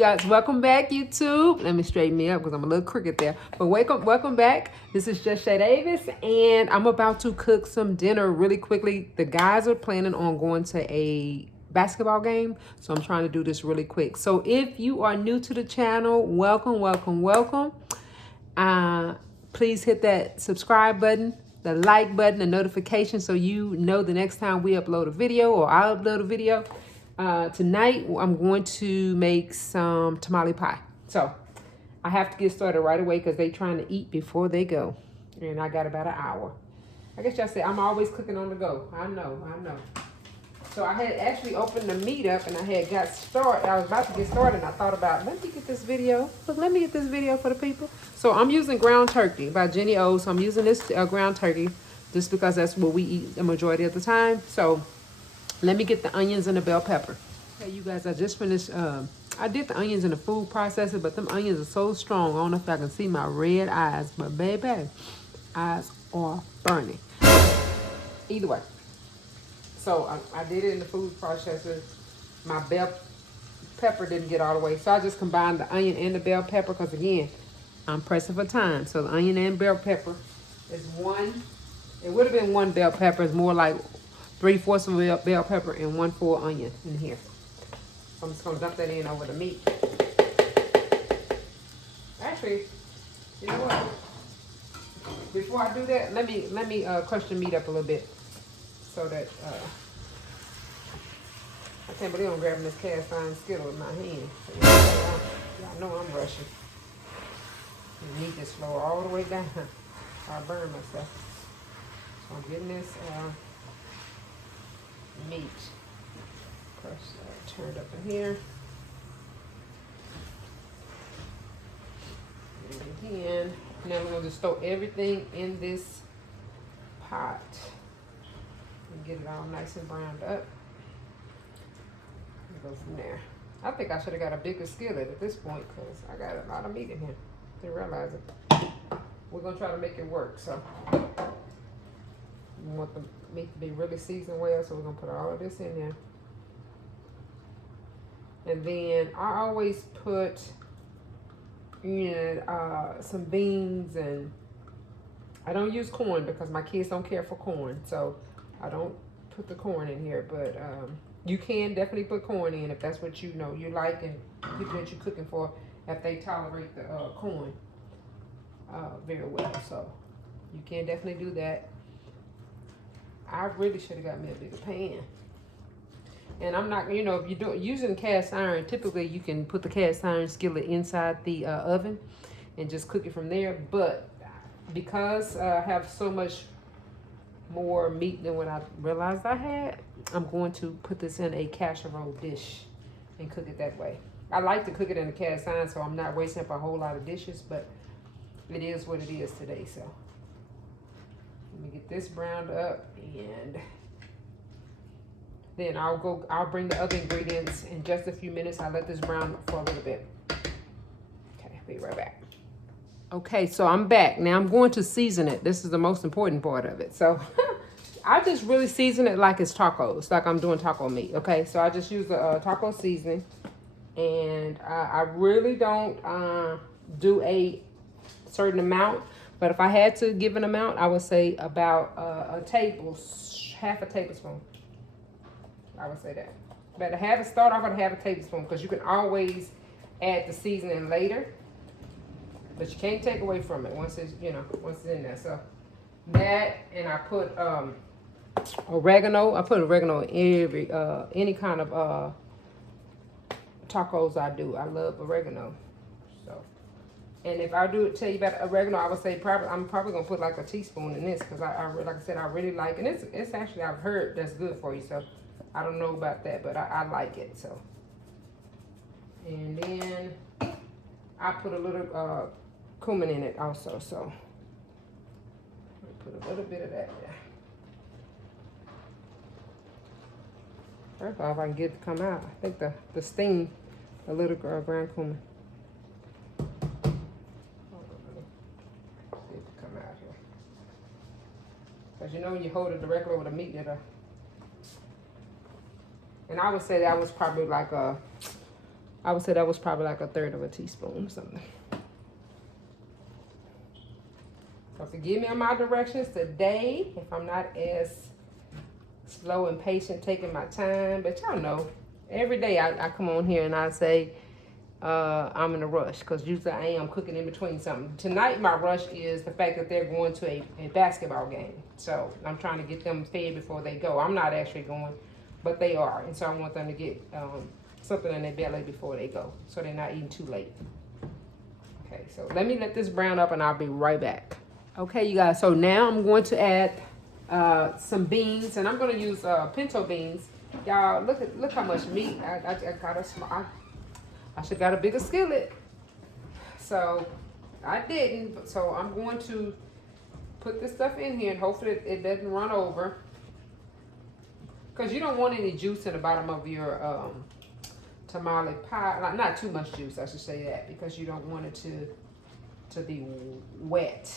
guys, welcome back, YouTube. Let me straighten me up because I'm a little crooked there. But welcome back. This is just Shae Davis, and I'm about to cook some dinner really quickly. The guys are planning on going to a basketball game, so I'm trying to do this really quick. So if you are new to the channel, welcome. Please hit that subscribe button, the like button, the notification so you know the next time we upload a video or I upload a video. Tonight, I'm going to make some tamale pie. So I have to get started right away because they're trying to eat before they go. And I got about an hour. I guess y'all say I'm always cooking on the go. I know. So I had actually opened the meat up and I had got started. I was about to get started and I thought about, let me get this video. Look, let me get this video for the people. So I'm using ground turkey by Jenny O. So I'm using this ground turkey just because that's what we eat the majority of the time. So let me get the onions and the bell pepper. Okay, you guys, I just finished, I did the onions in the food processor, but them onions are so strong. I don't know if I can see my red eyes, but baby, eyes are burning. Either way. So I did it in the food processor. My bell pepper didn't get all the way. So I just combined the onion and the bell pepper because, again, I'm pressing for time. So the onion and bell pepper is one. It would have been one bell pepper. It's more like 3/4 of a bell pepper and 1 full onion in here. So I'm just going to dump that in over the meat. Actually, you know what? Before I do that, let me crush the meat up a little bit so that I can't believe I'm grabbing this cast iron skittle in my hand. Y'all know I'm rushing. The meat just flow all the way down. I burn myself. So I'm getting this meat crushed, turned up in here. And again, now I'm going to just throw everything in this pot and get it all nice and browned up. And go from there. I think I should have got a bigger skillet at this point because I got a lot of meat in here. Didn't realize it. We're going to try to make it work. So we want the meat to be really seasoned well, so we're going to put all of this in there. And then I always put in some beans, and I don't use corn because my kids don't care for corn, so I don't put the corn in here. But you can definitely put corn in if that's what you know you like and people that you're cooking for, if they tolerate the corn very well. So you can definitely do that. I really should have got me a bigger pan. And I'm not, you know, if you're using cast iron, typically you can put the cast iron skillet inside the oven and just cook it from there. But because I have so much more meat than what I realized I had, I'm going to put this in a casserole dish and cook it that way. I like to cook it in a cast iron, so I'm not wasting up a whole lot of dishes, but it is what it is today. So let me get this browned up, and then I'll bring the other ingredients in just a few minutes. I'll let this brown for a little bit. Okay, be right back. Okay, so I'm back. Now I'm going to season it. This is the most important part of it. So I just really season it like it's tacos, like I'm doing taco meat. Okay, so I just use the taco seasoning, and I really don't do a certain amount. But if I had to give an amount, I would say about half a tablespoon. I would say that. But start off with half a tablespoon, because you can always add the seasoning later, but you can't take away from it once it's in there. So that, and I put oregano. I put oregano in every any kind of tacos I do. I love oregano. So, and if I tell you about oregano, I would say I'm probably gonna put like a teaspoon in this, because I like I said, I really like, and it's actually, I've heard that's good for you. So I don't know about that, but I like it. So, and then I put a little cumin in it also. So I put a little bit of that there. First off, I can get it to come out. I think the steam, a little ground cumin. See if it come out here. Because you know when you hold it directly over the meat, and I would say that was probably like a I would say that was probably like 1/3 of a teaspoon or something. So forgive me on my directions today if I'm not as slow and patient, taking my time. But y'all know, every day I come on here and I say I'm in a rush because usually I am cooking in between something. Tonight my rush is the fact that they're going to a basketball game. So I'm trying to get them fed before they go. I'm not actually going, but they are. And so I want them to get something in their belly before they go so they're not eating too late. Okay, so let me let this brown up and I'll be right back. Okay, you guys, so now I'm going to add some beans, and I'm going to use pinto beans. Y'all, look how much meat. I got a small. I should got a bigger skillet. So I didn't. So I'm going to put this stuff in here, and hopefully it doesn't run over. Because you don't want any juice in the bottom of your tamale pie. Not too much juice, I should say that, because you don't want it to be wet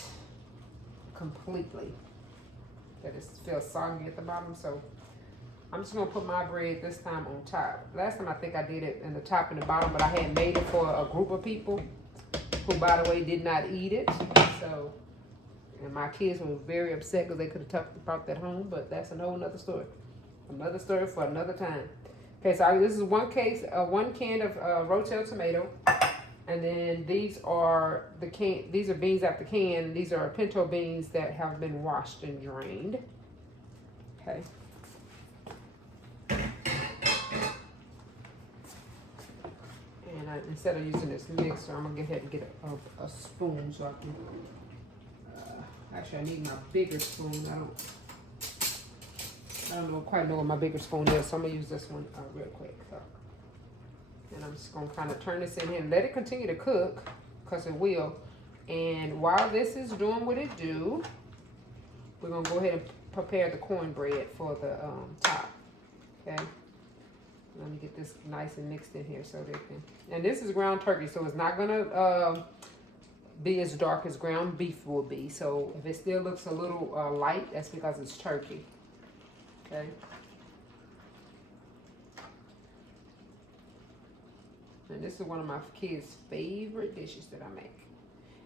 completely, that it feels soggy at the bottom. So I'm just gonna put my bread this time on top. Last time I think I did it in the top and the bottom, but I had made it for a group of people who, by the way, did not eat it. So, and my kids were very upset because they could have brought that home, but that's a whole nother story. Another story for another time. Okay, so this is one can of rotel tomato. And then these are these are beans out the can. These are pinto beans that have been washed and drained. Okay. And instead of using this mixer, I'm gonna go ahead and get a spoon so I can. Actually, I need my bigger spoon. I don't quite know what my bigger spoon is, so I'm gonna use this one real quick. So. And I'm just gonna kind of turn this in here and let it continue to cook, because it will. And while this is doing what it do, we're gonna go ahead and prepare the cornbread for the top. Okay. Let me get this nice and mixed in here so they can. And this is ground turkey, so it's not gonna be as dark as ground beef will be. So if it still looks a little light, that's because it's turkey. Okay. And this is one of my kids' favorite dishes that I make.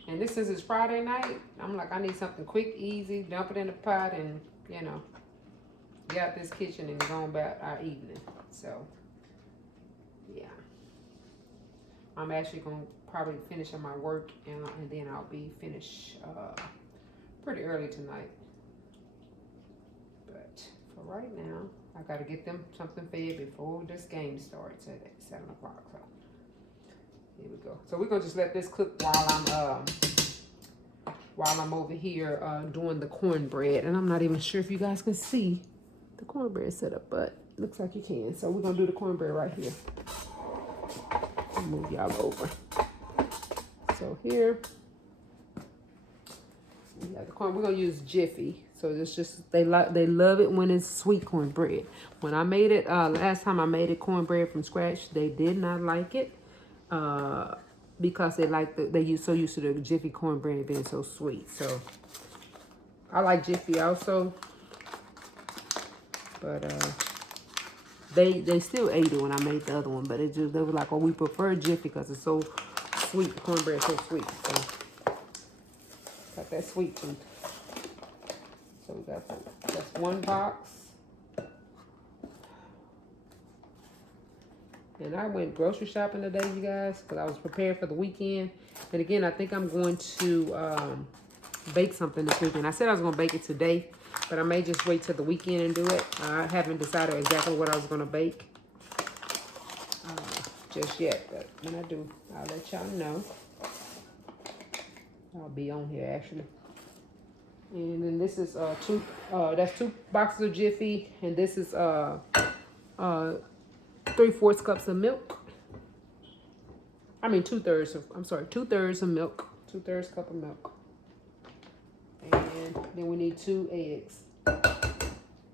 And this is Friday night. I'm like, I need something quick, easy, dump it in the pot, and, you know, get out this kitchen and go about our evening. So, yeah. I'm actually going to probably finish on my work, and then I'll be finished pretty early tonight. But for right now, I got to get them something fed before this game starts at 7 o'clock. So. Here we go. So we're gonna just let this cook while I'm over here doing the cornbread. And I'm not even sure if you guys can see the cornbread setup, but looks like you can. So we're gonna do the cornbread right here. I'll move y'all over. So here we have the corn. We're gonna use Jiffy. So it's just they love it when it's sweet cornbread. When I made it last time, I made it cornbread from scratch. They did not like it. Because they so used to the Jiffy cornbread being so sweet. So I like Jiffy also, but they still ate it when I made the other one. But they were like, oh, we prefer Jiffy because it's so sweet. The cornbread is so sweet. So got that sweet tooth. So we got that's one box. And I went grocery shopping today, you guys, because I was prepared for the weekend. And again, I think I'm going to bake something this weekend. I said I was going to bake it today, but I may just wait till the weekend and do it. I haven't decided exactly what I was going to bake just yet. But when I do, I'll let y'all know. I'll be on here, actually. And then this is that's 2 boxes of Jiffy. And this is 3/4 cups of milk. I mean 2/3 of milk. 2/3 cup of milk. And then we need 2 eggs.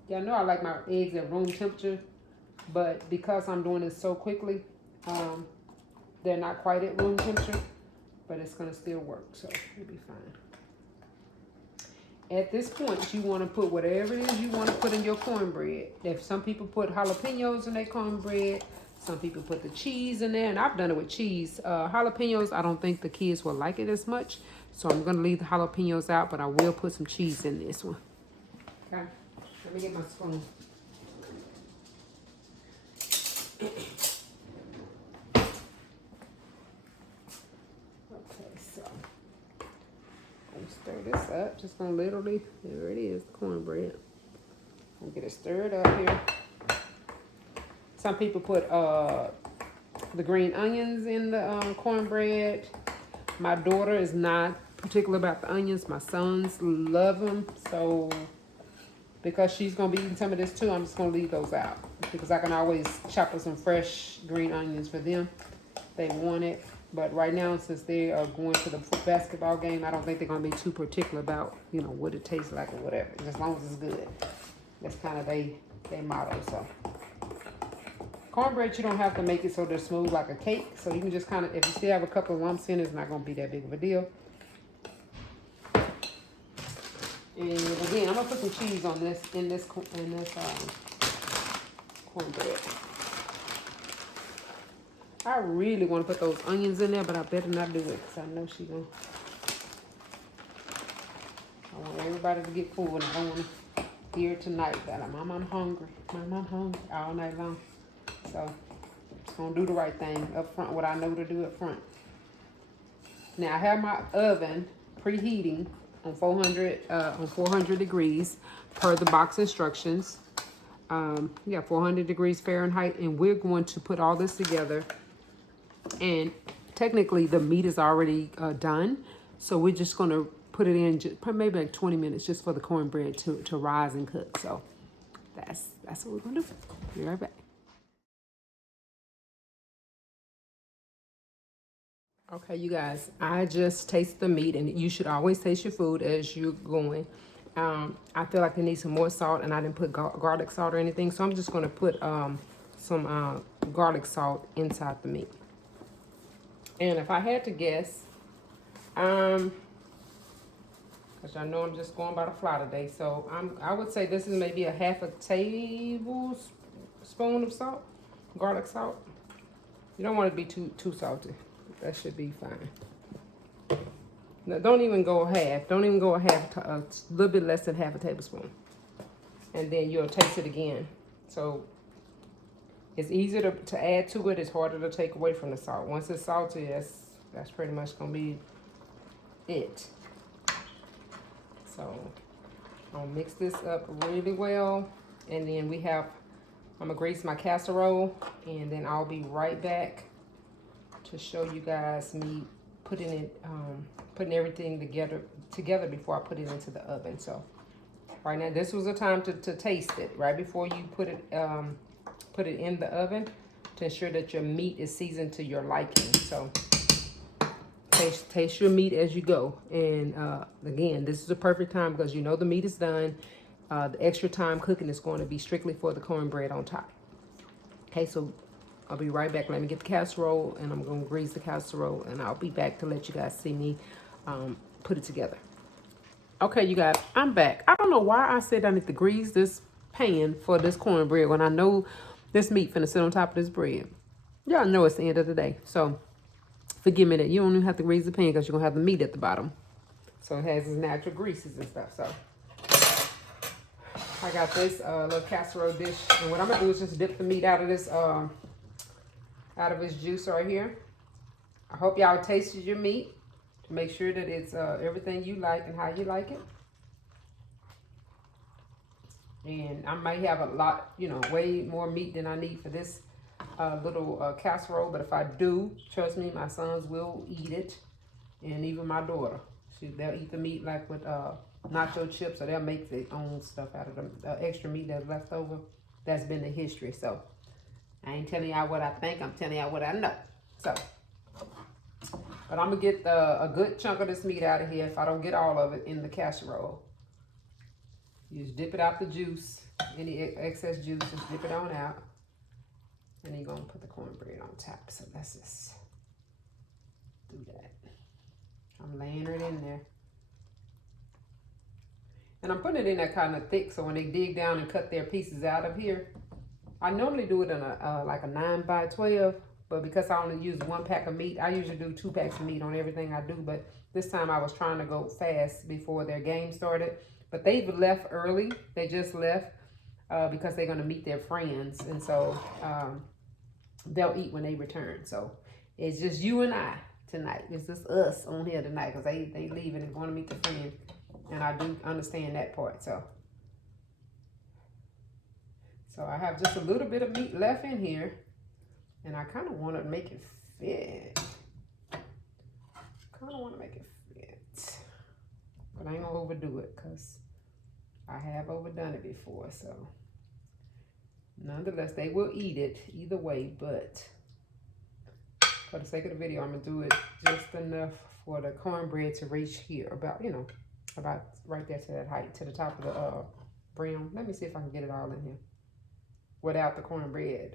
Y'all know I like my eggs at room temperature, but because I'm doing this so quickly, they're not quite at room temperature, but it's gonna still work, so it'll be fine. At this point, you want to put whatever it is you want to put in your cornbread. If some people put jalapenos in their cornbread, Some people put the cheese in there, and I've done it with cheese. Jalapenos, I don't think the kids will like it as much, so I'm gonna leave the jalapenos out, but I will put some cheese in this one. Okay, let me get my spoon. Okay, so I'm gonna stir this up. Just gonna literally, there it is, cornbread. I'm gonna get it stirred up here. Some people put the green onions in the cornbread. My daughter is not particular about the onions. My sons love them. So because she's going to be eating some of this too, I'm just going to leave those out. Because I can always chop up some fresh green onions for them. They want it. But right now, since they are going to the basketball game, I don't think they're going to be too particular about, you know, what it tastes like or whatever. As long as it's good. That's kind of their motto. So cornbread, you don't have to make it so they're smooth like a cake. So you can just kind of, if you still have a couple of lumps in it, it's not going to be that big of a deal. And again, I'm going to put some cheese on this, in this cornbread. I really want to put those onions in there, but I better not do it because I know she's going to. I want everybody to get full, and I don't want to hear tonight that Mom, I'm hungry. Mom, I'm hungry all night long. So, just gonna do the right thing up front, what I know to do up front. Now, I have my oven preheating on 400 degrees per the box instructions. 400 degrees Fahrenheit, and we're going to put all this together. And technically, the meat is already done, so we're just gonna put it in maybe like 20 minutes just for the cornbread to rise and cook. So, that's what we're gonna do. Be right back. Okay, you guys, I just tasted the meat, and you should always taste your food as you're going. I feel like it needs some more salt, and I didn't put garlic salt or anything, so I'm just going to put some garlic salt inside the meat. And if I had to guess, because I know I'm just going by the fly today, so I would say this is maybe a half a tablespoon of salt, garlic salt. You don't want it to be too salty. That should be fine. No, don't even go half. Don't even go a little bit less than half a tablespoon. And then you'll taste it again. So it's easier to add to it. It's harder to take away from the salt. Once it's salty, that's pretty much going to be it. So I'll mix this up really well. And then I'm going to grease my casserole. And then I'll be right back to show you guys me putting everything together before I put it into the oven. So right now, this was the time to taste it right before you put it in the oven to ensure that your meat is seasoned to your liking. So taste your meat as you go. And again, this is a perfect time because you know the meat is done. The extra time cooking is going to be strictly for the cornbread on top. Okay, so I'll be right back. Let me get the casserole, and I'm going to grease the casserole, and I'll be back to let you guys see me put it together. Okay, you guys, I'm back. I don't know why I said I need to grease this pan for this cornbread when I know this meat finna sit on top of this bread. Y'all know it's the end of the day, so forgive me that you don't even have to grease the pan because you're going to have the meat at the bottom. So it has its natural greases and stuff, so. I got this little casserole dish, and what I'm going to do is just dip the meat out of this out of its juice right here. I hope y'all tasted your meat to make sure that it's everything you like and how you like it. And I might have a lot, way more meat than I need for this little casserole. But if I do, trust me, my sons will eat it. And even my daughter. They'll eat the meat like with nacho chips, or they'll make their own stuff out of the extra meat that's left over. That's been the history. So I ain't telling y'all what I think. I'm telling y'all what I know. So, but I'm going to get a good chunk of this meat out of here if I don't get all of it in the casserole. You just dip it out the juice. Any excess juice, just dip it on out. And then you're going to put the cornbread on top. So let's just do that. I'm laying it in there. And I'm putting it in there kind of thick so when they dig down and cut their pieces out of here, I normally do it in a like a 9x12, but because I only use 1 pack of meat, I usually do 2 packs of meat on everything I do. But this time I was trying to go fast before their game started. But they've left early. They just left because they're gonna meet their friends, and so they'll eat when they return. So it's just you and I tonight. It's just us on here tonight because they leaving and going to meet the friends, and I do understand that part. So I have just a little bit of meat left in here, and I kind of want to make it fit. But I ain't gonna overdo it because I have overdone it before. So nonetheless, they will eat it either way, but for the sake of the video, I'm gonna do it just enough for the cornbread to reach here, about, you know, about right there to that height, to the top of the brim. Let me see if I can get it all in here without the cornbread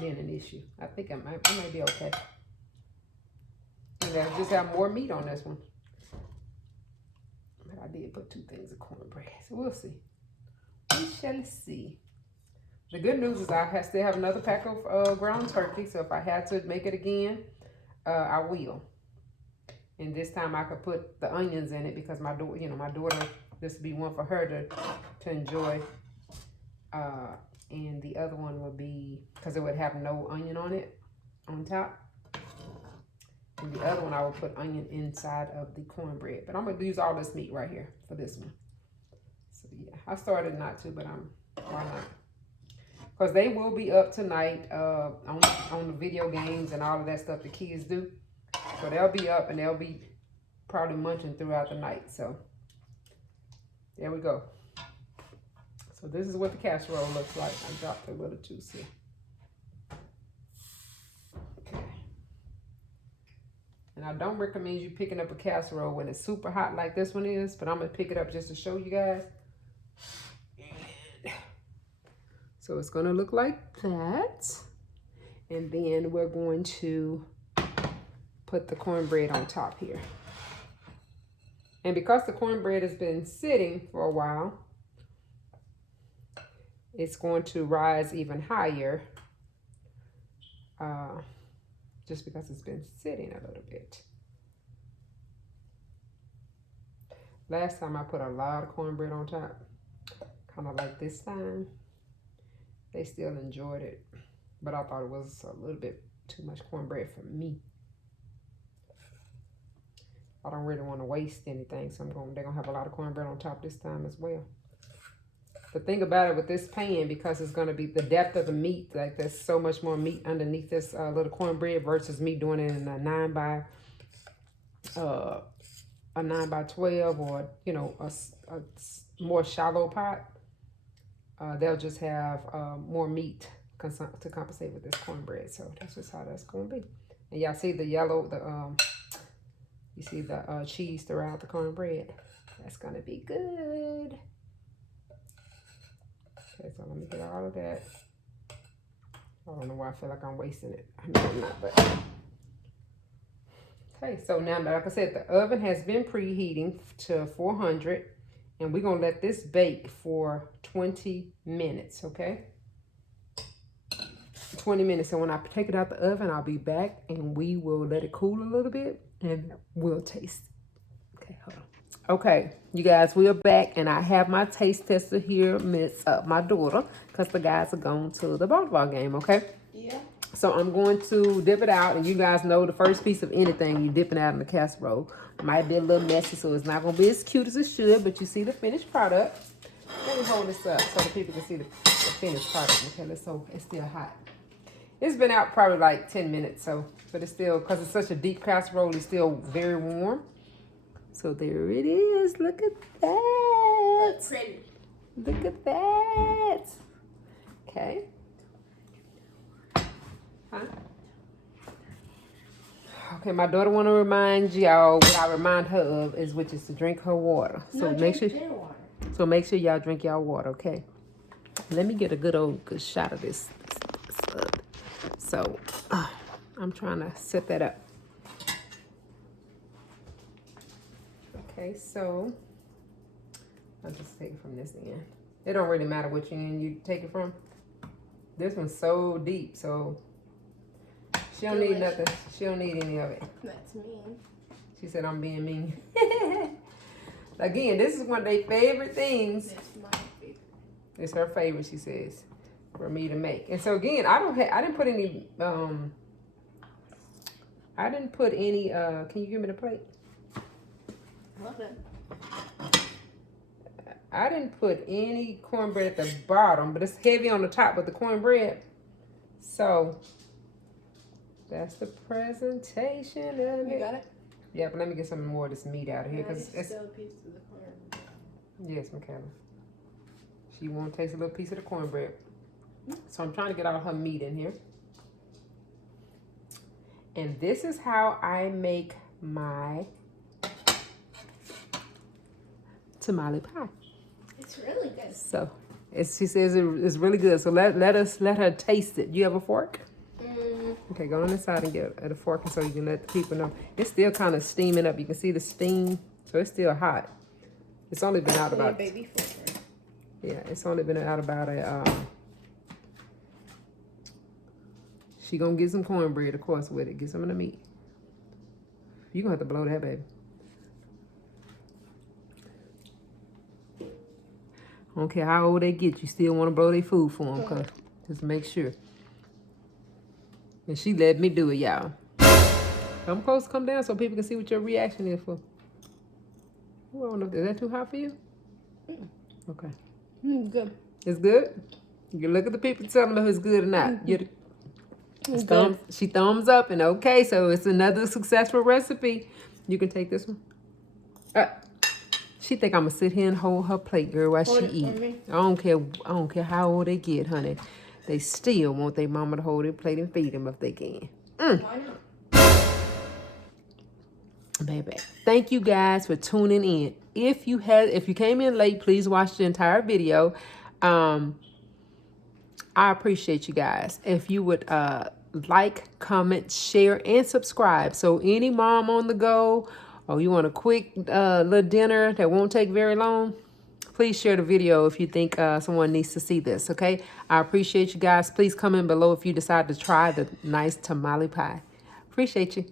being an issue. I think I might be okay. And I just have more meat on this one. But I did put 2 things of cornbread, so we'll see. We shall see. The good news is I still have another pack of ground turkey, so if I had to make it again, I will. And this time I could put the onions in it because my daughter, this would be one for her to enjoy. And the other one would be, because it would have no onion on it, on top. And the other one I would put onion inside of the cornbread. But I'm going to use all this meat right here for this one. So yeah, I started not to, but why not? Because they will be up tonight on the video games and all of that stuff the kids do. So they'll be up and they'll be probably munching throughout the night. So there we go. So this is what the casserole looks like. I dropped a little juice here. Okay. And I don't recommend you picking up a casserole when it's super hot like this one is, but I'm going to pick it up just to show you guys. So it's going to look like that. And then we're going to put the cornbread on top here. And because the cornbread has been sitting for a while, it's going to rise even higher just because it's been sitting a little bit. Last time I put a lot of cornbread on top, kind of like this time. They still enjoyed it, but I thought it was a little bit too much cornbread for me. I don't really want to waste anything, so they're gonna have a lot of cornbread on top this time as well. The thing about it with this pan, because it's gonna be the depth of the meat, like there's so much more meat underneath this little cornbread versus me doing it in a 9x12, or you know, a more shallow pot. They'll just have more meat to compensate with this cornbread. So that's just how that's going to be. And y'all see the yellow, you see the cheese throughout the cornbread. That's going to be good. Okay, so let me get all of that. I don't know why I feel like I'm wasting it. I know I'm not, but. Okay, so now, like I said, the oven has been preheating to 400. And we're going to let this bake for 20 minutes, okay? 20 minutes. And when I take it out the oven, I'll be back and we will let it cool a little bit and we'll taste it. Okay, hold on. Okay, you guys, we are back and I have my taste tester here, my daughter, because the guys are going to the volleyball game, okay? Yeah. So I'm going to dip it out, and you guys know the first piece of anything, you dip it out in the casserole. Might be a little messy, so it's not going to be as cute as it should, but you see the finished product. Let me hold this up so the people can see the finished product. Okay, so it's still hot. It's been out probably like 10 minutes, so, but it's still, because it's such a deep casserole, it's still very warm. So there it is. Look at that. That's pretty. Look at that. Okay. Huh? Okay, my daughter want to remind y'all what I remind her of is which is to drink her water. So make sure y'all drink y'all water, okay? Let me get a good shot of this up. So I'm trying to set that up. Okay, so I'll just take it from this end. It don't really matter which end you take it from. This one's so deep, so she don't need nothing. She don't need any of it. That's mean. She said I'm being mean. Again, this is one of their favorite things. It's my favorite. It's her favorite, she says, for me to make. And so again, I didn't put any can you give me the plate? Okay. I didn't put any cornbread at the bottom, but it's heavy on the top with the cornbread. So that's the presentation of it. You got it? Yeah, but let me get some more of this meat out of here because it's still a piece of the cornbread. Yes, Michaela. She won't taste a little piece of the cornbread. So I'm trying to get all her meat in here. And this is how I make my tamale pie. It's really good. So she says it's really good. So let her taste it. You have a fork? Okay, go on inside and get a fork so you can let the people know. It's still kind of steaming up. You can see the steam. So it's still hot. It's only been out about... baby fork. Yeah, it's only been out about a... she gonna get some cornbread, of course, with it. Get some of the meat. You gonna have to blow that, baby. I don't care how old they get, you still want to blow their food for them, cause just make sure. And she let me do it, y'all. Come close, come down, so people can see what your reaction is for. I don't know, is that too hot for you? Okay. Good. It's good? You can look at the people, tell them if it's good or not. She thumbs up and okay, so it's another successful recipe. You can take this one. She think I'm gonna sit here and hold her plate, girl, while she eat. I don't care how old they get, honey. They still want their mama to hold their plate and feed them if they can. Why not? Baby, thank you guys for tuning in. If you came in late, please watch the entire video. I appreciate you guys. If you would like, comment, share, and subscribe. So any mom on the go, or you want a quick little dinner that won't take very long, please share the video if you think someone needs to see this, okay? I appreciate you guys. Please comment below if you decide to try the nice tamale pie. Appreciate you.